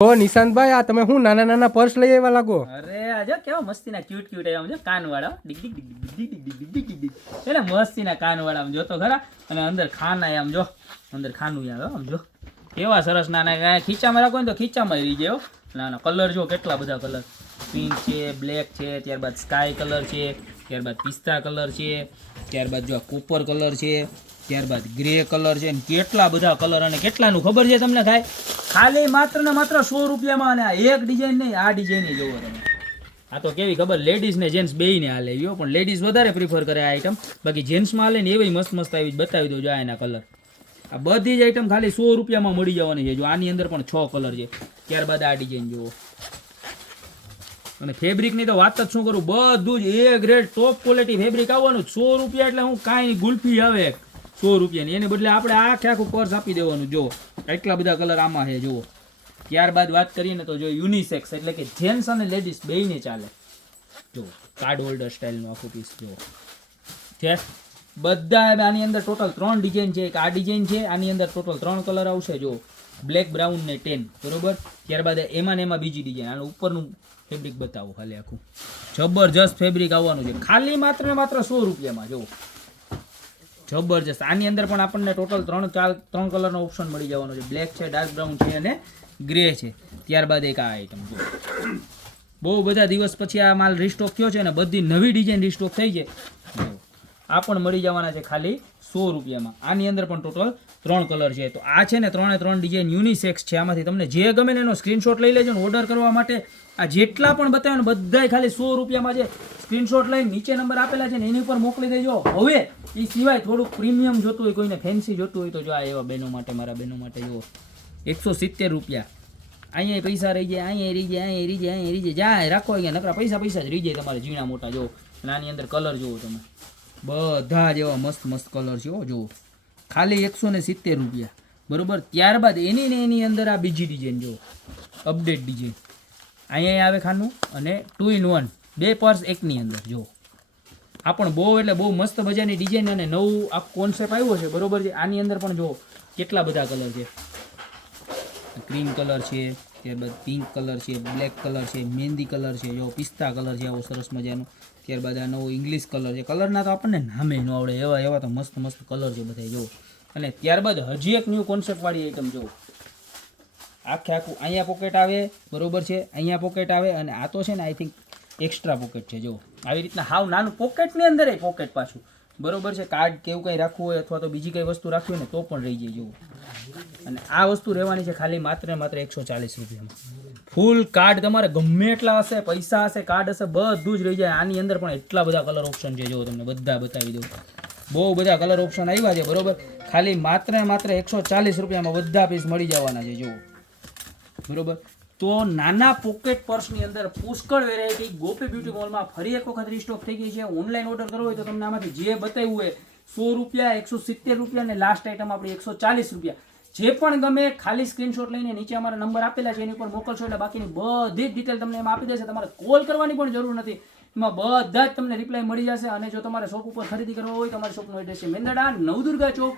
ઓ નિશાંતભાઈ, આ તમે શું નાના નાના પર્સ લઈ આવ્યા લાગો? અરે આજે કેવા મસ્તીના ક્યુટ ક્યુટ આમ જો કાનવાળા ડીક ડીક ડીક ડીક ડીક ડીક ડીક ડીક ડીક એટલે મસ્તીના કાનવાળા આમ જોતો ખરા. અને અંદર ખાના આમ જો, અંદર ખાનું આવે આમ જો કેવા સરસ નાના. ખીચામાં રાખો ને તો ખીચામાં રહી જાય. નાના કલર જો કેટલા બધા કલર, પિંક છે, બ્લેક છે, ત્યારબાદ સ્કાય કલર છે, ત્યારબાદ પિસ્તા કલર છે, ત્યારબાદ જો કોપર કલર છે, ત્યારબાદ ગ્રે કલર છે, ને કેટલા બધા કલર. અને કેટલાનું ખબર છે તમને? થાય ખાલી માત્ર ને માત્ર 100 રૂપિયામાં. અને એક ડિઝાઇન નહીં, આ ડિઝાઇન જોવો તમે. આ તો કેવી ખબર, લેડીઝ ને જેન્ટ્સ બેયને હાલે એવો, પણ લેડીઝ વધારે પ્રિફર કરે આ આઈટમ. બાકી જેન્ટ્સમાં હાલે ને એવી મસ્ત મસ્ત આવી બતાવી દો જો એના કલર. આ બધી જ આઈટમ ખાલી 100 રૂપિયામાં મળી જવાની છે. જો આની અંદર પણ 6 કલર છે. ત્યારબાદ આ ડિઝાઇન જુઓ. અને ફેબ્રિકની તો વાત જ શું કરું, બધું જ એ ગ્રેડ ટોપ ક્વોલિટી ફેબ્રિક આવવાનું. 100 રૂપિયા એટલે હું કાંઈ ગુલ્ફી આવે 100 રૂપિયાની, એને બદલે આપણે આખું પર્સ આપી દેવાનું. જો એટલા બધા કલર આમાં છે જુઓ. ત્યારબાદ વાત કરીએ ને તો જો યુનિસેક્સ એટલે કે જેન્ટ્સ અને લેડીઝ બેયને ચાલે. જો કાર્ડ હોલ્ડર સ્ટાઇલનું આખું પીસ જુઓ છે. બધા આની અંદર ટોટલ 3 ડિઝાઇન છે. એક આ ડિઝાઇન છે, આની અંદર ટોટલ 3 કલર આવશે. જો બ્લેક, બ્રાઉન ને ટેન, બરોબર. ત્યારબાદ એમાં ને એમાં બીજી ડિઝાઇન. આનું ઉપરનું ફેબ્રિક બતાવો ખાલી આખું જબરજસ્ત ફેબ્રિક આવવાનું છે. ખાલી માત્ર ને માત્ર 100 રૂપિયામાં જો જબરજસ્ત. આની અંદર પણ આપણને ટોટલ 3 કલરનો ઓપ્શન મળી જવાનો છે. બ્લેક છે, ડાર્ક બ્રાઉન છે અને ગ્રે છે. ત્યારબાદ એક આ આઈટમ જો. બહુ બધા દિવસ પછી આ માલ રીસ્ટોક થયો છે અને બધી નવી ડિઝાઇન રીસ્ટોક થઈ છે. આ પણ મળી જવાના છે ખાલી 100 રૂપિયામાં. આની અંદર પણ ટોટલ 3 કલર છે. તો આ છે ને 3 ડિઝાઇન યુનિસેક્સ છે. આમાંથી તમને જે ગમે ને એનો સ્ક્રીનશોટ લઈ લેજો ને ઓર્ડર કરવા માટે. આ જેટલા પણ બતાવ્યો ને બધાય ખાલી 100 રૂપિયામાં છે. સ્ક્રીનશોટ લઈને નીચે નંબર આપેલા છે ને એની ઉપર મોકલી દેજો. હવે એ સિવાય થોડુંક પ્રીમિયમ જોતું હોય, કોઈને ફેન્સી જોતું હોય તો જો આ એવા બહેનો માટે, મારા બહેનો માટે જુઓ 170 રૂપિયા. અહીંયા પૈસા રહી જાય, અહીંયા રહી જાય, અહીંયા રહી જાય, અહીંયા રહી જાય, જાય રાખો અહીંયા નકરા પૈસા જ રહી જાય તમારે ઝીણા મોટા. જુઓ અને આની અંદર કલર જુઓ તમે, બધા જ એવા મસ્ત મસ્ત કલર છે જુઓ. ખાલી 170 રૂપિયા, બરોબર. ત્યારબાદ એની અંદર આ બીજી ડિઝાઇન જુઓ, અપડેટ ડિઝાઇન. અહીંયા આવે ખાનું અને 2 in 1 બે પર્સ એકની અંદર જુઓ. આ પણ બહુ એટલે બહુ મસ્ત મજાની ડિઝાઇન અને નવું આ કોન્સેપ્ટ આવ્યો છે, બરોબર છે. આની અંદર પણ જુઓ કેટલા બધા કલર છે. ક્રીમ કલર છે, ત્યારબાદ પિંક કલર છે, બ્લેક કલર છે, મહેંદી કલર છે, જો પિસ્તા કલર છે આવો સરસ મજાનો. ત્યારબાદ આ નવો ઇંગ્લિશ કલર છે. કલરના તો આપણને નામે ન આવડે એવા તો મસ્ત મસ્ત કલર છે બધા જુઓ. અને ત્યારબાદ હજી એક ન્યૂ કોન્સેપ્ટવાળી આઈટમ જુઓ. આખું અહીંયા પોકેટ આવે, બરોબર છે. અહીંયા પોકેટ આવે અને આ તો છે ને આઈ થિંક એક્સ્ટ્રા પોકેટ છે જુઓ. આવી રીતના હાવ નાનું પોકેટની અંદર પોકેટ પાછું, બરોબર છે. કાર્ડ કે એવું કંઈ રાખવું હોય અથવા તો બીજી કંઈ વસ્તુ રાખવી હોય ને તો પણ રહી જાય જુઓ. અને આ વસ્તુ રહેવાની છે ખાલી માત્ર ને માત્ર 140 રૂપિયામાં. ફૂલ કાર્ડ તમારે ગમે એટલા હશે, પૈસા હશે, કાર્ડ હશે, બધું જ રહી જાય. આની અંદર પણ એટલા બધા કલર ઓપ્શન છે જો તમને બધા બતાવી દઉં. બહુ બધા કલર ઓપ્શન આવ્યા છે, બરોબર. ખાલી માત્ર ને માત્ર 140 રૂપિયામાં બધા પીસ મળી જવાના છે જુઓ, બરોબર. તો નાના પોકેટ પર્સની અંદર પુષ્કળ વેરાયટી ગોપી બ્યુટી મોલમાં ફરી એક વખત રીસ્ટોક થઈ ગઈ છે. ઓનલાઈન ઓર્ડર કરવો હોય તો તમને આમાંથી જે બતાવ્યું હોય 100 રૂપિયા, 170 રૂપિયા અને લાસ્ટ આઈટમ આપણી 140 રૂપિયા. જે પણ ગમે ખાલી સ્ક્રીનશોટ લઈને નીચે અમારા નંબર આપેલા છે એની ઉપર મોકલશો એટલે બાકીની બધી જ ડિટેલ તમને એમાં આપી દેશે. તમારે કોલ કરવાની પણ જરૂર નથી, એમાં બધા જ તમને રિપ્લાય મળી જશે. અને જો તમારે શોપ ઉપર ખરીદી કરવા હોય તો તમારી શોપનો એડ્રેસ છે મેંદરડા, નવદુર્ગા ચોક,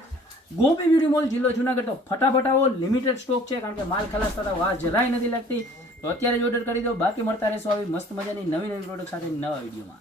ગોપી બ્યુટી મોલ, જિલ્લો જુનાગઢ. તો ફટાફટ આવો, લિમિટેડ સ્ટોક છે કારણ કે માલ ખલાસ થતા વાર જરાય નથી લાગતી. તો અત્યારે જ ઓર્ડર કરી દો. બાકી મળતા રહેશો આવી મસ્ત મજાની નવી પ્રોડક્ટ સાથે નવા વિડીયોમાં.